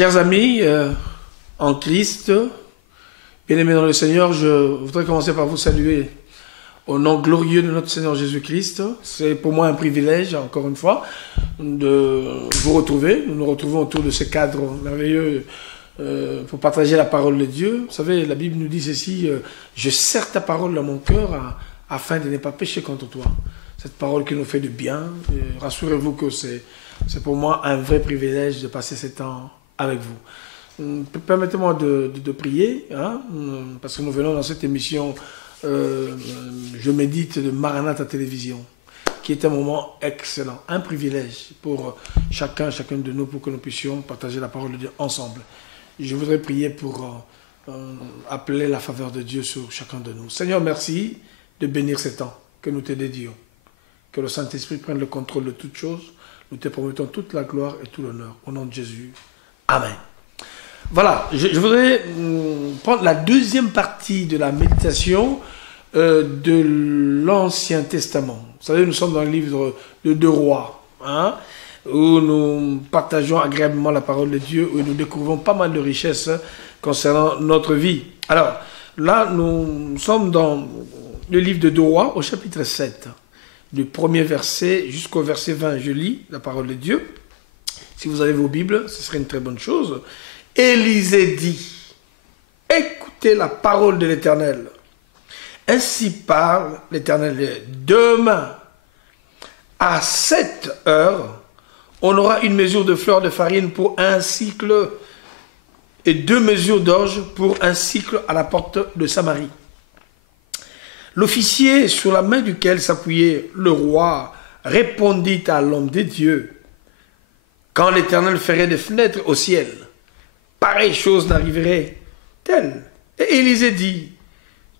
Chers amis, en Christ, bien-aimés dans le Seigneur, je voudrais commencer par vous saluer au nom glorieux de notre Seigneur Jésus-Christ. C'est pour moi un privilège, encore une fois, de vous retrouver. Nous nous retrouvons autour de ce cadre merveilleux pour partager la parole de Dieu. Vous savez, la Bible nous dit ceci, je serre ta parole dans mon cœur afin de ne pas pécher contre toi. Cette parole qui nous fait du bien. Rassurez-vous que c'est pour moi un vrai privilège de passer ce temps avec vous. Permettez-moi de prier, hein, parce que nous venons dans cette émission Je médite de Maranatha Télévision, qui est un moment excellent, un privilège pour chacune de nous, pour que nous puissions partager la parole de Dieu ensemble. Je voudrais prier pour appeler la faveur de Dieu sur chacun de nous. Seigneur, merci de bénir ce temps que nous te dédions. Que le Saint-Esprit prenne le contrôle de toutes choses. Nous te promettons toute la gloire et tout l'honneur. Au nom de Jésus. Amen. Voilà, je voudrais prendre la deuxième partie de la méditation de l'Ancien Testament. Vous savez, nous sommes dans le livre de 2 Rois, hein, où nous partageons agréablement la parole de Dieu, où nous découvrons pas mal de richesses concernant notre vie. Alors, là, nous sommes dans le livre de 2 Rois, au chapitre 7, du premier verset jusqu'au verset 20. Je lis la parole de Dieu. Si vous avez vos Bibles, ce serait une très bonne chose. Élisée dit, écoutez la parole de l'Éternel. Ainsi parle l'Éternel. Demain, à 7 heures, on aura une mesure de fleur de farine pour un cycle et 2 mesures d'orge pour un cycle à la porte de Samarie. L'officier sur la main duquel s'appuyait le roi répondit à l'homme de Dieu. Quand l'Éternel ferait des fenêtres au ciel, pareille chose n'arriverait-elle? Et Élisée dit,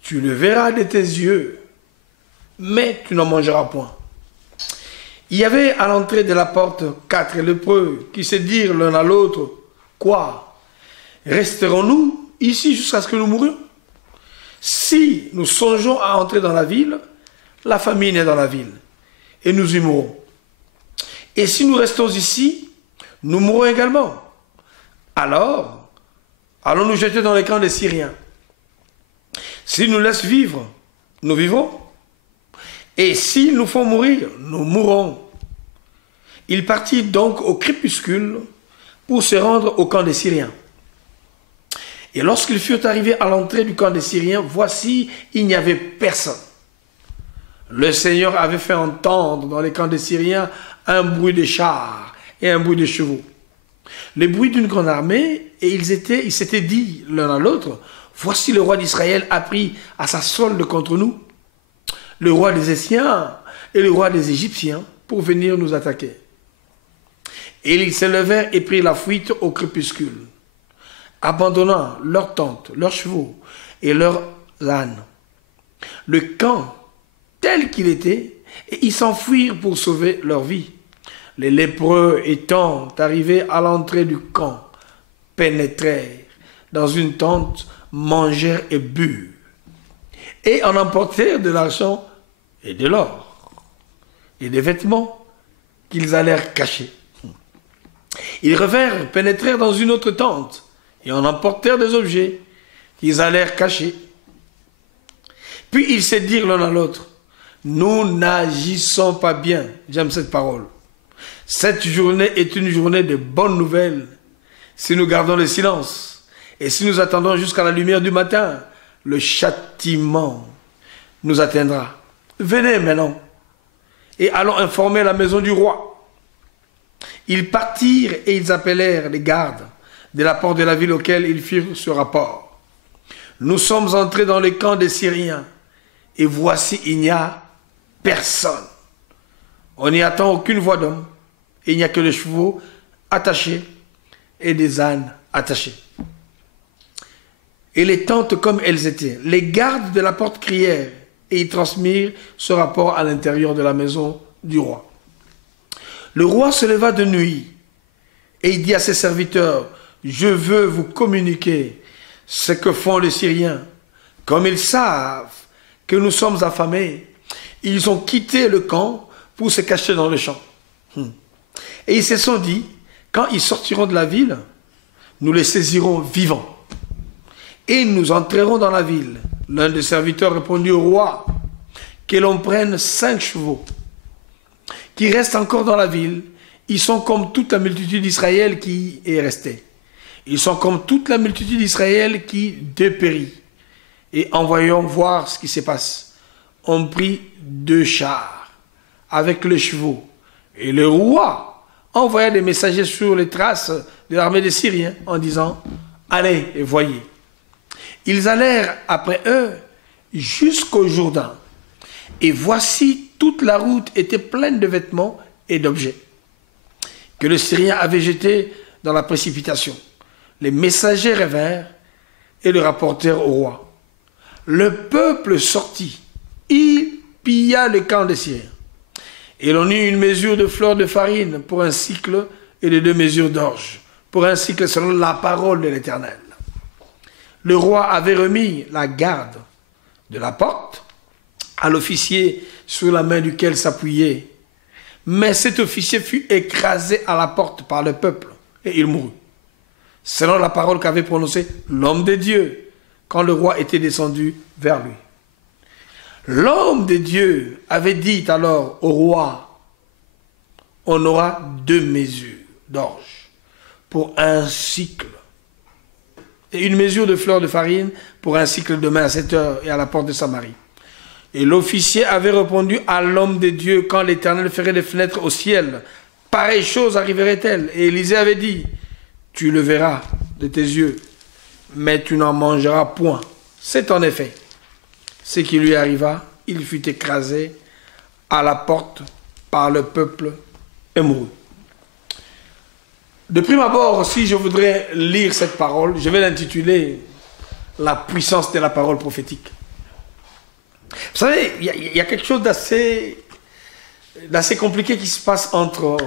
tu le verras de tes yeux, mais tu n'en mangeras point. Il y avait à l'entrée de la porte 4 lépreux qui se dirent l'un à l'autre, quoi? Resterons-nous ici jusqu'à ce que nous mourions? Si nous songeons à entrer dans la ville, la famine est dans la ville, et nous y mourrons. Et si nous restons ici, nous mourrons également. Alors, allons nous jeter dans les camps des Syriens. S'ils nous laissent vivre, nous vivons. Et s'ils nous font mourir, nous mourrons. Ils partirent donc au crépuscule pour se rendre au camp des Syriens. Et lorsqu'ils furent arrivés à l'entrée du camp des Syriens, voici, il n'y avait personne. Le Seigneur avait fait entendre dans les camps des Syriens un bruit de chars et un bruit de chevaux. Le bruit d'une grande armée, et ils s'étaient dit l'un à l'autre, voici le roi d'Israël a pris à sa solde contre nous, le roi des Essiens et le roi des Égyptiens, pour venir nous attaquer. Et ils se levèrent et prirent la fuite au crépuscule, abandonnant leurs tentes, leurs chevaux et leurs ânes. Le camp tel qu'il était, et ils s'enfuirent pour sauver leur vie. Les lépreux étant arrivés à l'entrée du camp, pénétrèrent dans une tente, mangèrent et burent, et en emportèrent de l'argent et de l'or, et des vêtements qu'ils allèrent cacher. Ils revinrent, pénétrèrent dans une autre tente, et en emportèrent des objets qu'ils allèrent cacher. Puis ils se dirent l'un à l'autre, nous n'agissons pas bien. J'aime cette parole. Cette journée est une journée de bonnes nouvelles. Si nous gardons le silence et si nous attendons jusqu'à la lumière du matin, le châtiment nous atteindra. Venez maintenant et allons informer la maison du roi. Ils partirent et ils appelèrent les gardes de la porte de la ville auquel ils firent ce rapport. Nous sommes entrés dans le camp des Syriens et voici il n'y a personne. On n'y attend aucune voix d'homme. Et il n'y a que les chevaux attachés et des ânes attachés. Et les tentes comme elles étaient. Les gardes de la porte crièrent et ils transmirent ce rapport à l'intérieur de la maison du roi. Le roi se leva de nuit et il dit à ses serviteurs, je veux vous communiquer ce que font les Syriens. Comme ils savent que nous sommes affamés, ils ont quitté le camp pour se cacher dans le champ. Et ils se sont dit, quand ils sortiront de la ville, nous les saisirons vivants. Et nous entrerons dans la ville. L'un des serviteurs répondit au roi que l'on prenne 5 chevaux qui restent encore dans la ville. Ils sont comme toute la multitude d'Israël qui est restée. Ils sont comme toute la multitude d'Israël qui dépérit. Et en voyant voir ce qui se passe, on prit 2 chars avec les chevaux. Et le roi envoya des messagers sur les traces de l'armée des Syriens en disant « Allez et voyez ». Ils allèrent après eux jusqu'au Jourdain. Et voici, toute la route était pleine de vêtements et d'objets que le Syrien avait jetés dans la précipitation. Les messagers revinrent et le rapportèrent au roi. Le peuple sortit, il pilla le camp des Syriens. Et l'on eut une mesure de fleurs de farine pour un cycle et de 2 mesures d'orge, pour un cycle selon la parole de l'Éternel. Le roi avait remis la garde de la porte à l'officier sur la main duquel s'appuyait. Mais cet officier fut écrasé à la porte par le peuple et il mourut, selon la parole qu'avait prononcée l'homme de Dieu quand le roi était descendu vers lui. L'homme de Dieu avait dit alors au roi, on aura 2 mesures d'orge pour un cycle et une mesure de fleurs de farine pour un cycle demain à 7 heures et à la porte de Samarie. Et l'officier avait répondu à l'homme de Dieu quand l'Éternel ferait des fenêtres au ciel. Pareille chose arriverait-elle? Et Élisée avait dit, tu le verras de tes yeux, mais tu n'en mangeras point. C'est en effet ce qui lui arriva. Il fut écrasé à la porte par le peuple et mourut. De prime abord, si je voudrais lire cette parole, je vais l'intituler « La puissance de la parole prophétique ». Vous savez, il y a quelque chose d'assez compliqué qui se passe entre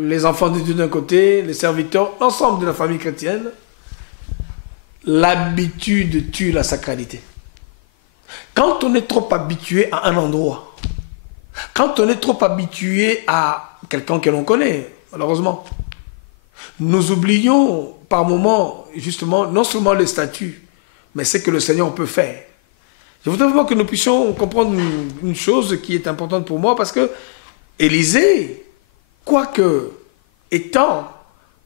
les enfants de Dieu d'un côté, les serviteurs, l'ensemble de la famille chrétienne. L'habitude tue la sacralité. Quand on est trop habitué à un endroit, quand on est trop habitué à quelqu'un que l'on connaît, malheureusement, nous oublions par moments, justement, non seulement le statut, mais ce que le Seigneur peut faire. Je voudrais vraiment que nous puissions comprendre une chose qui est importante pour moi, parce que Élisée, quoique étant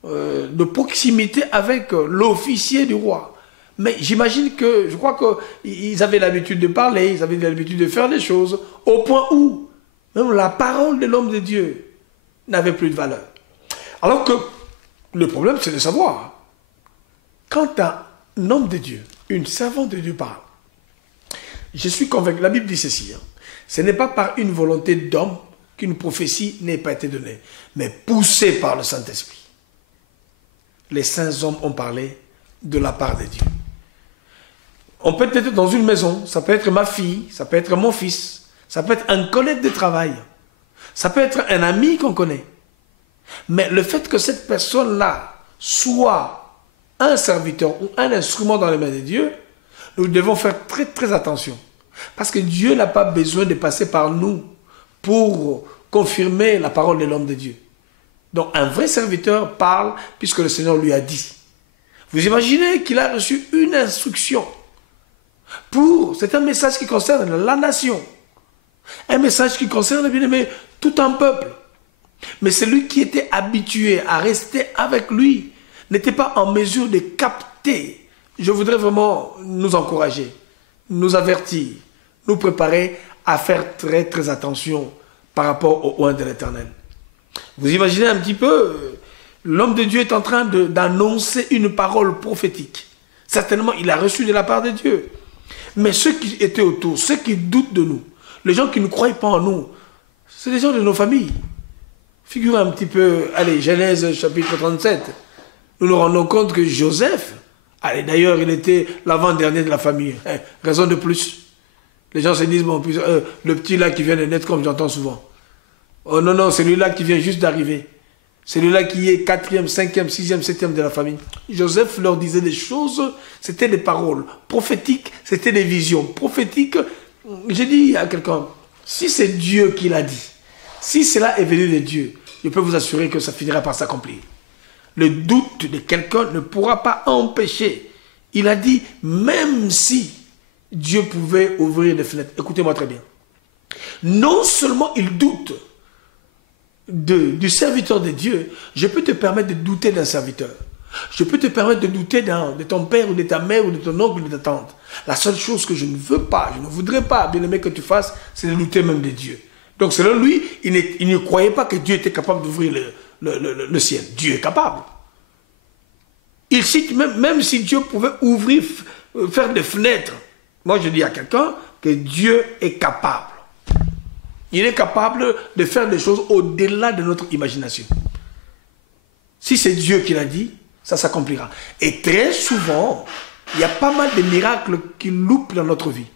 de proximité avec l'officier du roi, mais j'imagine que, je crois qu'ils avaient l'habitude de parler, ils avaient l'habitude de faire les choses, au point où même la parole de l'homme de Dieu n'avait plus de valeur. Alors que le problème, c'est de savoir, quand un homme de Dieu, une servante de Dieu parle, je suis convaincu, la Bible dit ceci, ce n'est pas par une volonté d'homme qu'une prophétie n'ait pas été donnée, mais poussée par le Saint-Esprit. Les saints hommes ont parlé de la part de Dieu. On peut être dans une maison, ça peut être ma fille, ça peut être mon fils, ça peut être un collègue de travail, ça peut être un ami qu'on connaît. Mais le fait que cette personne-là soit un serviteur ou un instrument dans les mains de Dieu, nous devons faire très très attention. Parce que Dieu n'a pas besoin de passer par nous pour confirmer la parole de l'homme de Dieu. Donc un vrai serviteur parle puisque le Seigneur lui a dit. Vous imaginez qu'il a reçu une instruction c'est un message qui concerne la nation. Un message qui concerne, bien aimé, tout un peuple. Mais celui qui était habitué à rester avec lui n'était pas en mesure de capter. Je voudrais vraiment nous encourager, nous avertir, nous préparer à faire très très attention par rapport au oint de l'Éternel. Vous imaginez un petit peu, l'homme de Dieu est en train d'annoncer une parole prophétique. Certainement, il a reçu de la part de Dieu. Mais ceux qui étaient autour, ceux qui doutent de nous, les gens qui ne croient pas en nous, c'est les gens de nos familles. Figurez un petit peu, allez, Genèse chapitre 37, nous nous rendons compte que Joseph, allez, d'ailleurs, il était l'avant-dernier de la famille. Raison de plus. Les gens se disent, bon, le petit là qui vient de naître, comme j'entends souvent. Oh non, non, c'est lui-là qui vient juste d'arriver. C'est lui-là qui est 4e, 5e, 6e, 7e de la famille. Joseph leur disait des choses, c'était des paroles prophétiques, c'était des visions prophétiques. J'ai dit à quelqu'un, si c'est Dieu qui l'a dit, si cela est venu de Dieu, je peux vous assurer que ça finira par s'accomplir. Le doute de quelqu'un ne pourra pas empêcher. Il a dit, même si Dieu pouvait ouvrir des fenêtres. Écoutez-moi très bien. Non seulement il doute du serviteur de Dieu, je peux te permettre de douter d'un serviteur. Je peux te permettre de douter de ton père ou de ta mère ou de ton oncle ou de ta tante. La seule chose que je ne veux pas, je ne voudrais pas, bien aimé, que tu fasses, c'est de douter même de Dieu. Donc selon lui, il ne croyait pas que Dieu était capable d'ouvrir le ciel. Dieu est capable. Il cite même si Dieu pouvait ouvrir, faire des fenêtres. Moi je dis à quelqu'un que Dieu est capable. Il est capable de faire des choses au-delà de notre imagination. Si c'est Dieu qui l'a dit, ça s'accomplira. Et très souvent, il y a pas mal de miracles qui loupent dans notre vie.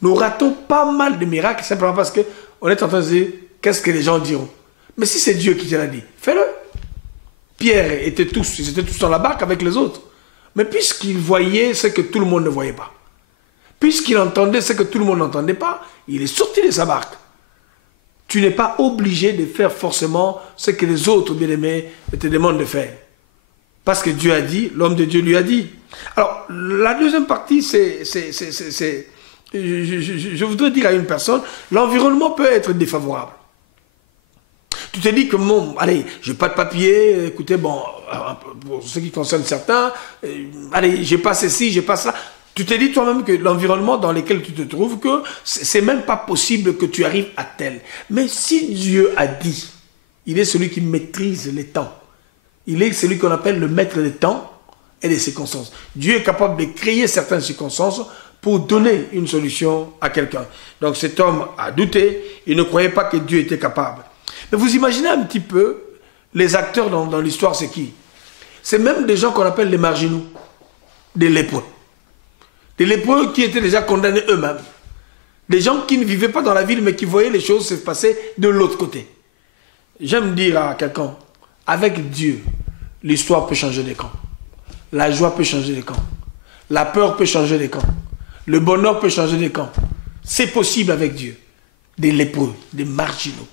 Nous ratons pas mal de miracles simplement parce qu'on est en train de dire, qu'est-ce que les gens diront? Mais si c'est Dieu qui te l'a dit, fais-le. Pierre ils étaient tous dans la barque avec les autres. Mais puisqu'il voyait ce que tout le monde ne voyait pas, puisqu'il entendait ce que tout le monde n'entendait pas, il est sorti de sa barque. Tu n'es pas obligé de faire forcément ce que les autres bien-aimés te demandent de faire. Parce que Dieu a dit, l'homme de Dieu lui a dit. Alors, la deuxième partie, je voudrais dire à une personne, l'environnement peut être défavorable. Tu te dis que, bon, allez, je n'ai pas de papier, écoutez, bon, pour ce qui concerne certains, allez, j'ai pas ceci, j'ai pas ça. Tu te dis toi-même que l'environnement dans lequel tu te trouves, que c'est même pas possible que tu arrives à tel. Mais si Dieu a dit, il est celui qui maîtrise les temps. Il est celui qu'on appelle le maître des temps et des circonstances. Dieu est capable de créer certaines circonstances pour donner une solution à quelqu'un. Donc cet homme a douté, il ne croyait pas que Dieu était capable. Mais vous imaginez un petit peu, les acteurs dans l'histoire, c'est qui? C'est même des gens qu'on appelle les marginaux, des lépreux. Des lépreux qui étaient déjà condamnés eux-mêmes. Des gens qui ne vivaient pas dans la ville, mais qui voyaient les choses se passer de l'autre côté. J'aime dire à quelqu'un, avec Dieu, l'histoire peut changer de camp. La joie peut changer de camp. La peur peut changer de camp. Le bonheur peut changer de camp. C'est possible avec Dieu. Des lépreux, des marginaux.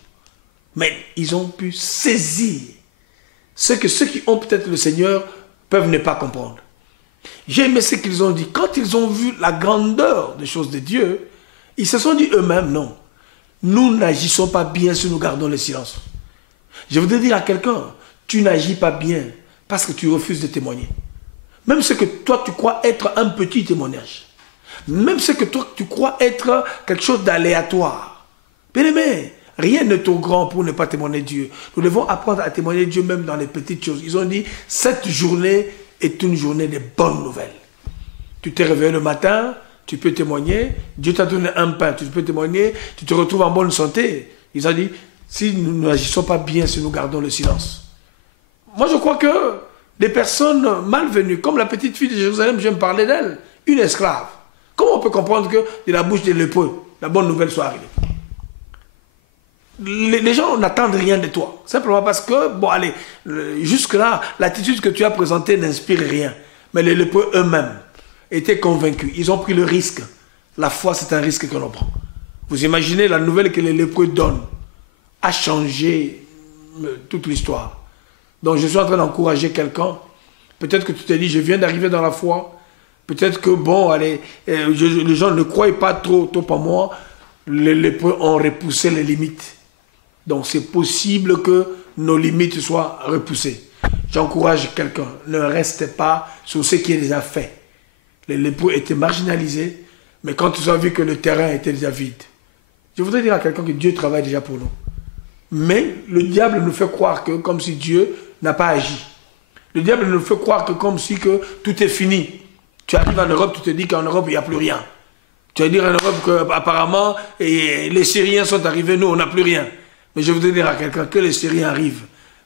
Mais ils ont pu saisir ce que ceux qui ont peut-être le Seigneur peuvent ne pas comprendre. J'ai aimé ce qu'ils ont dit. Quand ils ont vu la grandeur des choses de Dieu, ils se sont dit eux-mêmes, non, nous n'agissons pas bien si nous gardons le silence. Je voudrais dire à quelqu'un, tu n'agis pas bien parce que tu refuses de témoigner. Même ce que toi tu crois être un petit témoignage. Même ce que toi tu crois être quelque chose d'aléatoire. Bien aimé, rien n'est trop grand pour ne pas témoigner Dieu. Nous devons apprendre à témoigner Dieu même dans les petites choses. Ils ont dit, cette journée est une journée de bonnes nouvelles. Tu t'es réveillé le matin, tu peux témoigner. Dieu t'a donné un pain, tu peux témoigner. Tu te retrouves en bonne santé. Ils ont dit, si nous n'agissons pas bien, si nous gardons le silence. Moi, je crois que des personnes malvenues, comme la petite fille de Jérusalem, je vais me parler d'elle, une esclave. Comment on peut comprendre que de la bouche des lépreux, la bonne nouvelle soit arrivée? Les gens n'attendent rien de toi. Simplement parce que, bon, allez, jusque-là, l'attitude que tu as présentée n'inspire rien. Mais les lépreux eux-mêmes étaient convaincus. Ils ont pris le risque. La foi, c'est un risque que l'on prend. Vous imaginez la nouvelle que les lépreux donnent a changé toute l'histoire. Donc, je suis en train d'encourager quelqu'un. Peut-être que tu te dis, je viens d'arriver dans la foi. Peut-être que, bon, allez, les gens ne croient pas trop en moi. Les lépreux ont repoussé les limites. Donc c'est possible que nos limites soient repoussées. J'encourage quelqu'un, ne restez pas sur ce qui est déjà fait. Les lépreux étaient marginalisés, mais quand ils ont vu que le terrain était déjà vide, je voudrais dire à quelqu'un que Dieu travaille déjà pour nous. Mais le diable nous fait croire que comme si Dieu n'a pas agi. Le diable nous fait croire que comme si que tout est fini. Tu arrives en Europe, tu te dis qu'en Europe, il n'y a plus rien. Tu vas dire en Europe qu'apparemment, les Syriens sont arrivés, nous, on n'a plus rien. Mais je voudrais dire à quelqu'un que les Syriens arrivent,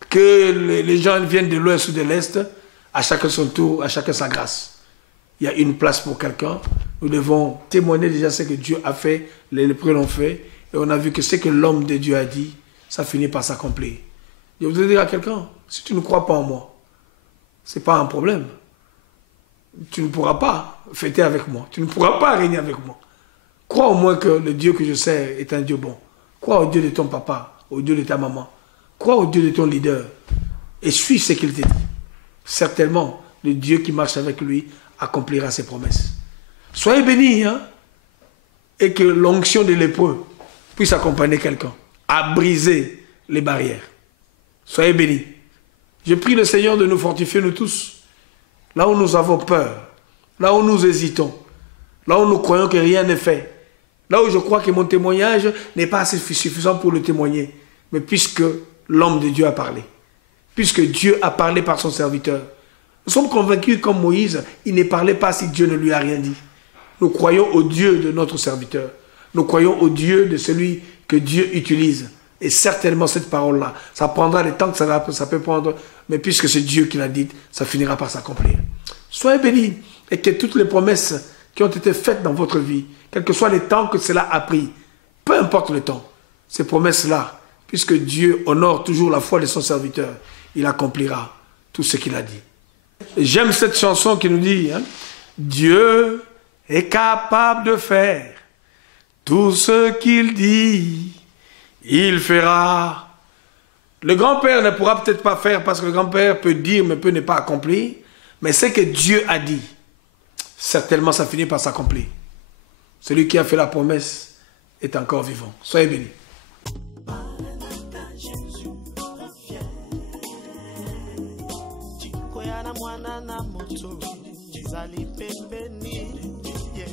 que les gens viennent de l'ouest ou de l'est, à chacun son tour, à chacun sa grâce. Il y a une place pour quelqu'un. Nous devons témoigner déjà ce que Dieu a fait, les lépreux l'ont fait, et on a vu que ce que l'homme de Dieu a dit, ça finit par s'accomplir. Je voudrais dire à quelqu'un, si tu ne crois pas en moi, ce n'est pas un problème. Tu ne pourras pas fêter avec moi, tu ne pourras pas régner avec moi. Crois au moins que le Dieu que je sais est un Dieu bon. Crois au Dieu de ton papa, au Dieu de ta maman. Crois au Dieu de ton leader et suis ce qu'il te dit. certainement, le Dieu qui marche avec lui accomplira ses promesses. Soyez bénis, hein, et que l'onction de lépreux puisse accompagner quelqu'un à briser les barrières. Soyez bénis. Je prie le Seigneur de nous fortifier, nous tous, là où nous avons peur, là où nous hésitons, là où nous croyons que rien n'est fait, là où je crois que mon témoignage n'est pas assez suffisant pour le témoigner, mais puisque l'homme de Dieu a parlé, puisque Dieu a parlé par son serviteur, nous sommes convaincus comme Moïse, il ne parlait pas si Dieu ne lui a rien dit. Nous croyons au Dieu de notre serviteur. Nous croyons au Dieu de celui que Dieu utilise. Et certainement cette parole-là, ça prendra le temps que ça peut prendre, mais puisque c'est Dieu qui l'a dit, ça finira par s'accomplir. Soyez bénis et que toutes les promesses qui ont été faites dans votre vie, quel que soit le temps que cela a pris, peu importe le temps, ces promesses-là, puisque Dieu honore toujours la foi de son serviteur, il accomplira tout ce qu'il a dit. J'aime cette chanson qui nous dit, hein, Dieu est capable de faire tout ce qu'il dit, il fera. Le grand-père ne pourra peut-être pas faire parce que le grand-père peut dire mais peut ne pas accomplir, mais ce que Dieu a dit, certainement ça finit par s'accomplir. Celui qui a fait la promesse est encore vivant. Soyez bénis. Mwana na moto, Kizali pembeni, yeah.